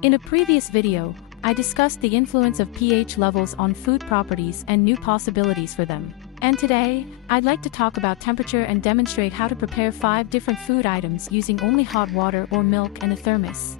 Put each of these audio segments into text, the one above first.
In a previous video, I discussed the influence of pH levels on food properties and new possibilities for them. And today, I'd like to talk about temperature and demonstrate how to prepare 5 different food items using only hot water or milk and a thermos.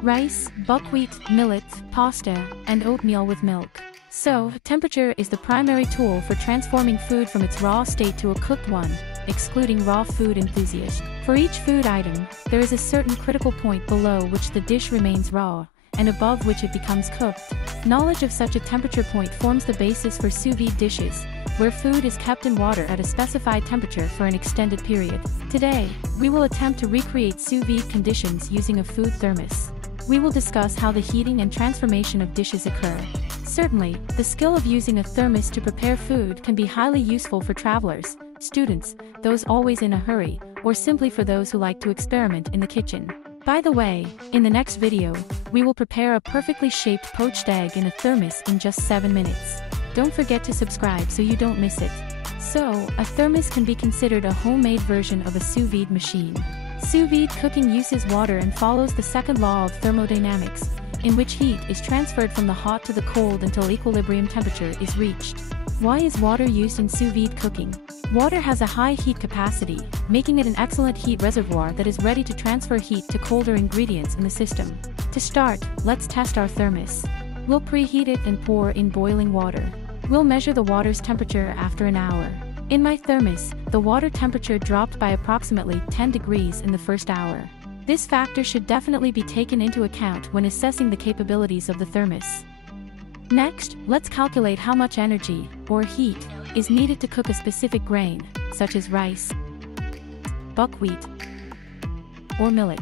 Rice, buckwheat, millet, pasta, and oatmeal with milk. So, temperature is the primary tool for transforming food from its raw state to a cooked one, excluding raw food enthusiasts. For each food item, there is a certain critical point below which the dish remains raw, and above which it becomes cooked. Knowledge of such a temperature point forms the basis for sous vide dishes, where food is kept in water at a specified temperature for an extended period. Today, we will attempt to recreate sous vide conditions using a food thermos. We will discuss how the heating and transformation of dishes occur. Certainly, the skill of using a thermos to prepare food can be highly useful for travelers, students, those always in a hurry, or simply for those who like to experiment in the kitchen. By the way, in the next video, we will prepare a perfectly shaped poached egg in a thermos in just 7 minutes. Don't forget to subscribe so you don't miss it. So, a thermos can be considered a homemade version of a sous vide machine. Sous vide cooking uses water and follows the second law of thermodynamics, in which heat is transferred from the hot to the cold until equilibrium temperature is reached. Why is water used in sous vide cooking? Water has a high heat capacity, making it an excellent heat reservoir that is ready to transfer heat to colder ingredients in the system. To start, let's test our thermos. We'll preheat it and pour in boiling water. We'll measure the water's temperature after an hour. In my thermos, the water temperature dropped by approximately 10 degrees in the first hour. This factor should definitely be taken into account when assessing the capabilities of the thermos. Next, let's calculate how much energy, or heat, is needed to cook a specific grain, such as rice, buckwheat, or millet.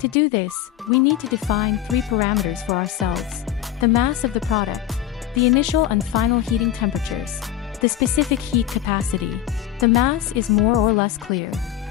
To do this, we need to define 3 parameters for ourselves: the mass of the product, the initial and final heating temperatures, the specific heat capacity. The mass is more or less clear.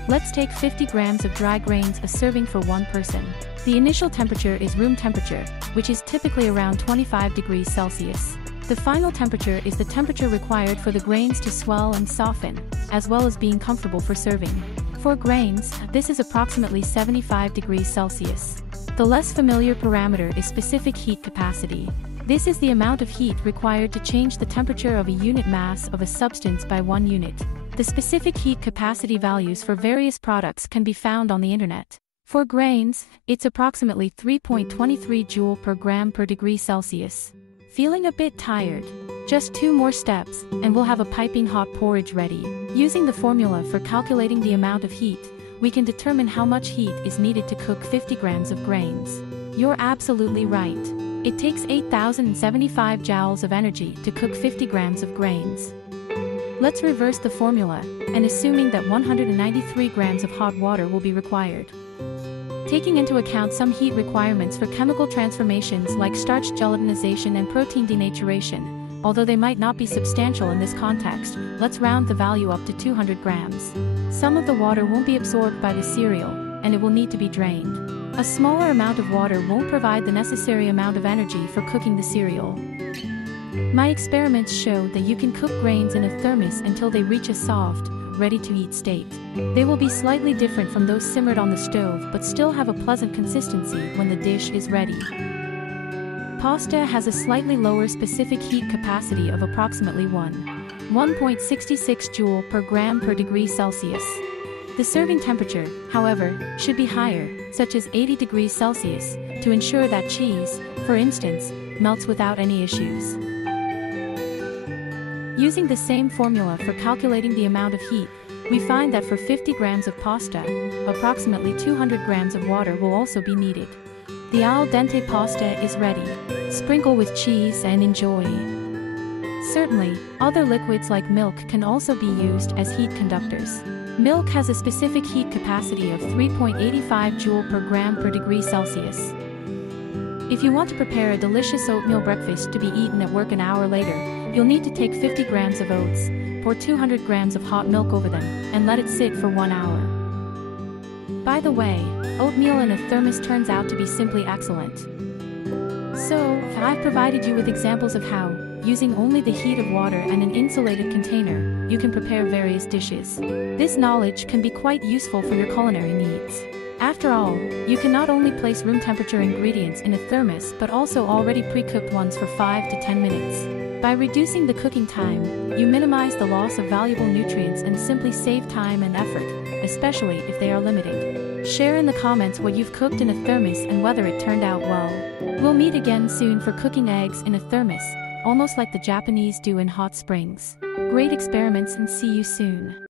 Let's take 50 grams of dry grains, a serving for 1 person. The initial temperature is room temperature, which is typically around 25 degrees Celsius. The final temperature is the temperature required for the grains to swell and soften, as well as being comfortable for serving. For grains, this is approximately 75 degrees Celsius. The less familiar parameter is specific heat capacity. This is the amount of heat required to change the temperature of a unit mass of a substance by 1 unit. The specific heat capacity values for various products can be found on the internet. For grains, it's approximately 3.23 joule per gram per degree Celsius. Feeling a bit tired? Just 2 more steps, and we'll have a piping hot porridge ready. Using the formula for calculating the amount of heat, we can determine how much heat is needed to cook 50 grams of grains. You're absolutely right. It takes 8,075 joules of energy to cook 50 grams of grains. Let's reverse the formula, and assuming that 193 grams of hot water will be required. Taking into account some heat requirements for chemical transformations like starch gelatinization and protein denaturation, although they might not be substantial in this context, let's round the value up to 200 grams. Some of the water won't be absorbed by the cereal, and it will need to be drained. A smaller amount of water won't provide the necessary amount of energy for cooking the cereal. My experiments show that you can cook grains in a thermos until they reach a soft, ready-to-eat state. They will be slightly different from those simmered on the stove but still have a pleasant consistency when the dish is ready. Pasta has a slightly lower specific heat capacity of approximately 1.66 joule per gram per degree Celsius. The serving temperature, however, should be higher, such as 80 degrees Celsius, to ensure that cheese, for instance, melts without any issues. Using the same formula for calculating the amount of heat, we find that for 50 grams of pasta, approximately 200 grams of water will also be needed. The al dente pasta is ready. Sprinkle with cheese and enjoy. Certainly, other liquids like milk can also be used as heat conductors. Milk has a specific heat capacity of 3.85 joule per gram per degree Celsius. If you want to prepare a delicious oatmeal breakfast to be eaten at work an hour later, you'll need to take 50 grams of oats, pour 200 grams of hot milk over them, and let it sit for 1 hour. By the way, oatmeal in a thermos turns out to be simply excellent. So, I've provided you with examples of how, using only the heat of water and an insulated container, you can prepare various dishes. This knowledge can be quite useful for your culinary needs. After all, you can not only place room temperature ingredients in a thermos but also already pre-cooked ones for 5 to 10 minutes. By reducing the cooking time, you minimize the loss of valuable nutrients and simply save time and effort, especially if they are limited. Share in the comments what you've cooked in a thermos and whether it turned out well. We'll meet again soon for cooking eggs in a thermos, almost like the Japanese do in hot springs. Great experiments and see you soon.